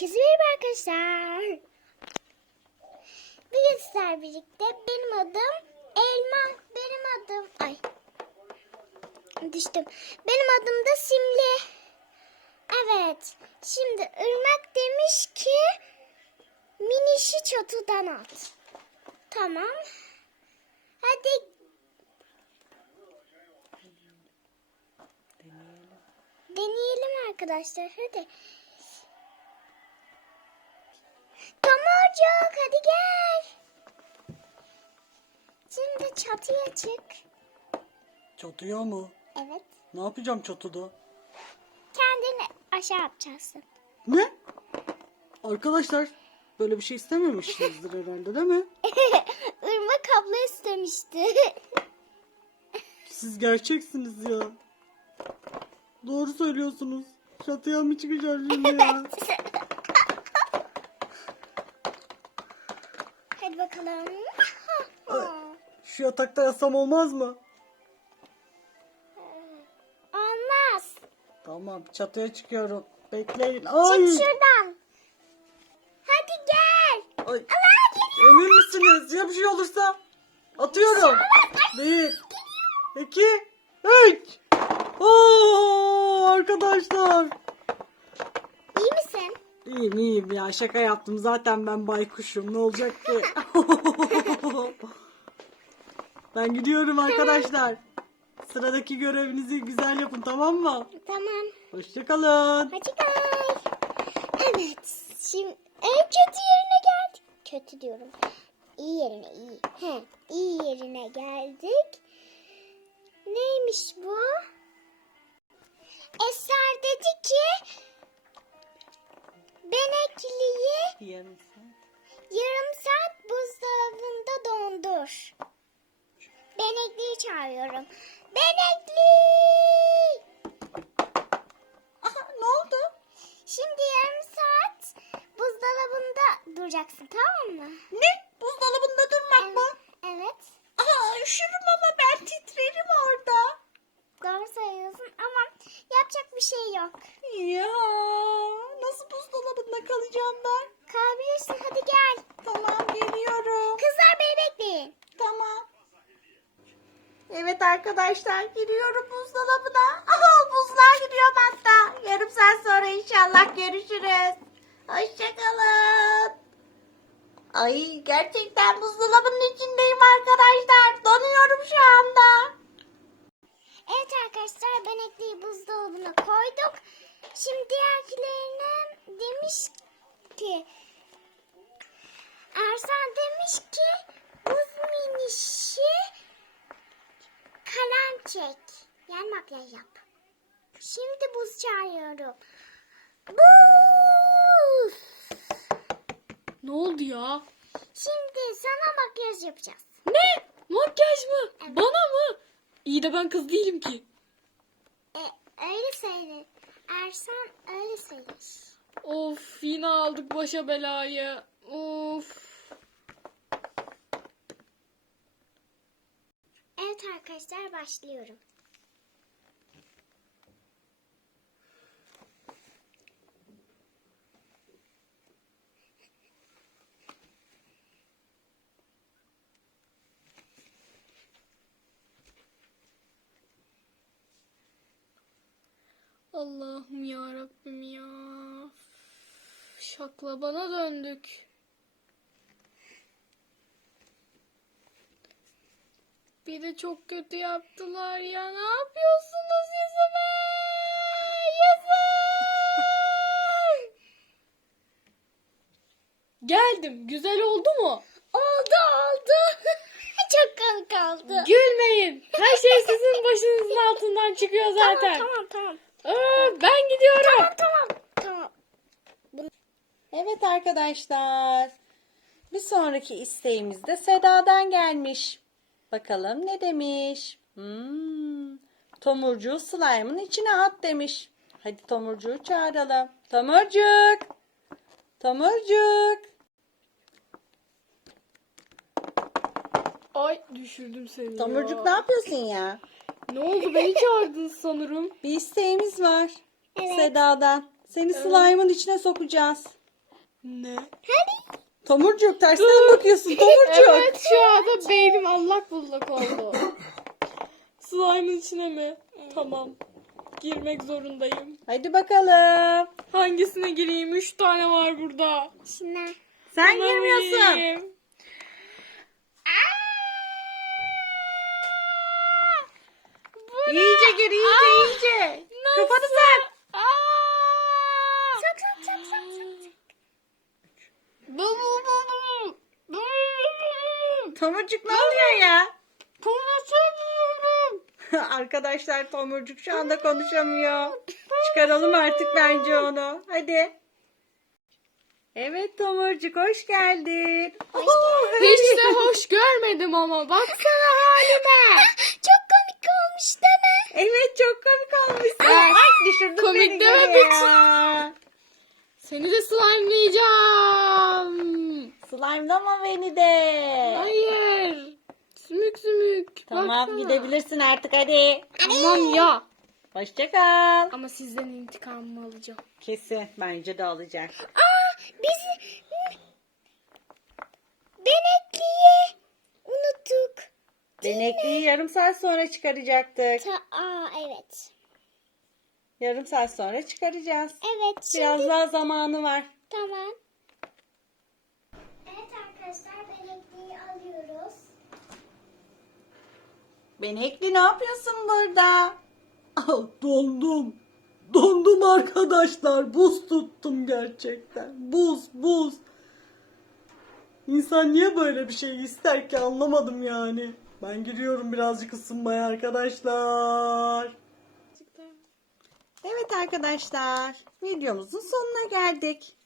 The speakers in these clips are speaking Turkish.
Herkese merhaba arkadaşlar. Bugün sizler birlikte benim adım Elma. Benim adım... Ay. Düştüm. Benim adım da Simli. Evet. Şimdi Irmak demiş ki minişi çatıdan at. Tamam. Hadi deneyelim arkadaşlar. Hadi. Tomurcuk hadi gel. Şimdi çatıya çık. Çatıya mı? Evet. Ne yapacağım çatıda? Kendini aşağı yapacaksın. Ne? Arkadaşlar böyle bir şey istememişsinizdir herhalde değil mi? Irmak abla istemişti. Siz gerçeksiniz ya. Doğru söylüyorsunuz. Çatıya mı çıkacağız şimdi ya bakalım. Şu yatakta yatsam olmaz mı? Olmaz. Tamam çatıya çıkıyorum. Bekleyin. Ay. Çık şuradan. Hadi gel. Ay. Allah geliyor. Emin misiniz? Ya bir şey olursa? Atıyorum. Bir. iki, Üç. Oo, arkadaşlar. İyi misin? İyiyim iyiyim ya şaka yaptım zaten ben baykuşum ne olacak ki? ben gidiyorum arkadaşlar. Sıradaki görevinizi güzel yapın tamam mı? Tamam. Hoşçakalın. Gel. Evet. Şimdi en kötü yerine geldik. Kötü diyorum. İyi yerine iyi. He, iyi yerine geldik. Neymiş bu? Eser dedi ki Benekli'yi Yarım yarım saat buzdolabında dondur. Benekli'yi çağırıyorum. Benekli! Aha ne oldu? Şimdi yarım saat buzdolabında duracaksın tamam mı? Ne? Buzdolabında durmak mı? Evet. Aha üşürüm ama ben titrerim orada. Doğru söylüyorsun ama yapacak bir şey yok. Ya nasıl buzdolabında kalacağım ben? Kalabilirsin hadi gel. Tamam geliyorum. Kızlar beni bekleyin. Tamam. Evet arkadaşlar giriyorum buzdolabına. Aha buzluğa giriyorum hatta. Yarım saat sonra inşallah görüşürüz. Hoşçakalın. Ay gerçekten buzdolabının içindeyim arkadaşlar. Donuyorum şu anda. Evet arkadaşlar benekliyi buzdolabına koyduk. Şimdi diğerkilerine demiş ki Ersan demiş ki buz minişi kalem çek. Yani makyaj yap. Şimdi buz çağırıyorum. Buz! Ne oldu ya? Şimdi sana makyaj yapacağız. Ne? Makyaj mı? Evet. Bana mı? İyi de ben kız değilim ki. E, öyle söyle. Ersan öyle söyler. Of yine aldık başa belayı. Of. Evet arkadaşlar başlıyorum. Allah'ım ya Rabbim ya. Şaklabana döndük. Bir de çok kötü yaptılar ya. Ne yapıyorsunuz yüzüme? Yüzüm! Geldim. Güzel oldu mu? Oldu oldu. Çok komik oldu. Gülmeyin. Her şey sizin başınızın altından çıkıyor zaten. Tamam tamam Aa, ben gidiyorum. tamam. Tamam tamam. Evet arkadaşlar. Bir sonraki isteğimiz de Seda'dan gelmiş. Bakalım ne demiş? Hmm, tomurcuğu slime'ın içine at demiş. Hadi tomurcuğu çağıralım. Tomurcuk. Tomurcuk. Ay düşürdüm seni Tomurcuk ya. ne yapıyorsun ya? Ne oldu beni çağırdınız sanırım. Bir isteğimiz var. Evet. Seda'dan. Seni slime'ın içine sokacağız. Ne? Hadi. Tomurcuk tersten bakıyorsun Tomurcuk. Evet şu anda beynim allak bullak oldu. Slime'ın içine mi? Tamam. Girmek zorundayım. Hadi bakalım. Hangisine gireyim? Üç tane var burada. Şuna. Sen Buna girmiyorsun. gireyim. İyice gir iyice iyice. Kafanı sen. Aa! Sok sok sok sok sok. Bu, bu, bu, bu. Bu, bu, bu. Tomurcuk ne oluyor ya? Konuşamıyorum. Arkadaşlar Tomurcuk şu anda konuşamıyor. Çıkaralım artık bence onu. Hadi. Evet Tomurcuk hoş geldin. Her Hiç de hoş görmedim ama baksana halime. Çok komik olmuş deme. Evet çok komik olmuşsun. Ay, düşürdün komik beni deme ya. Seni de slime'layacağım. Slime'lama beni de. Hayır. Sümük sümük. Tamam Baksana. gidebilirsin artık hadi. Tamam ya. Hoşça kal. Ama sizden intikamımı alacağım. Kesin bence de alacak. Aa biz Benekli'yi unuttuk. Denekliyi yarım saat sonra çıkaracaktık. Ta aa evet. Yarım saat sonra çıkaracağız. Evet şimdi Biraz daha zamanı var. tamam. Evet arkadaşlar Benekli'yi alıyoruz. Benekli ne yapıyorsun burada? Ah, dondum. Dondum arkadaşlar. Buz tuttum gerçekten. Buz, buz. İnsan niye böyle bir şey ister ki anlamadım yani. Ben giriyorum birazcık ısınmaya arkadaşlar. Evet arkadaşlar, videomuzun sonuna geldik.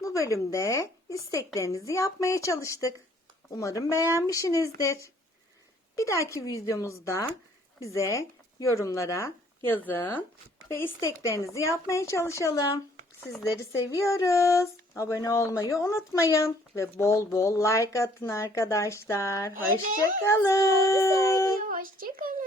Bu bölümde isteklerinizi yapmaya çalıştık. Umarım beğenmişsinizdir. Bir dahaki videomuzda bize yorumlara yazın ve isteklerinizi yapmaya çalışalım. Sizleri seviyoruz. Abone olmayı unutmayın ve bol bol like atın arkadaşlar. Evet. Hoşçakalın. Hoşçakalın.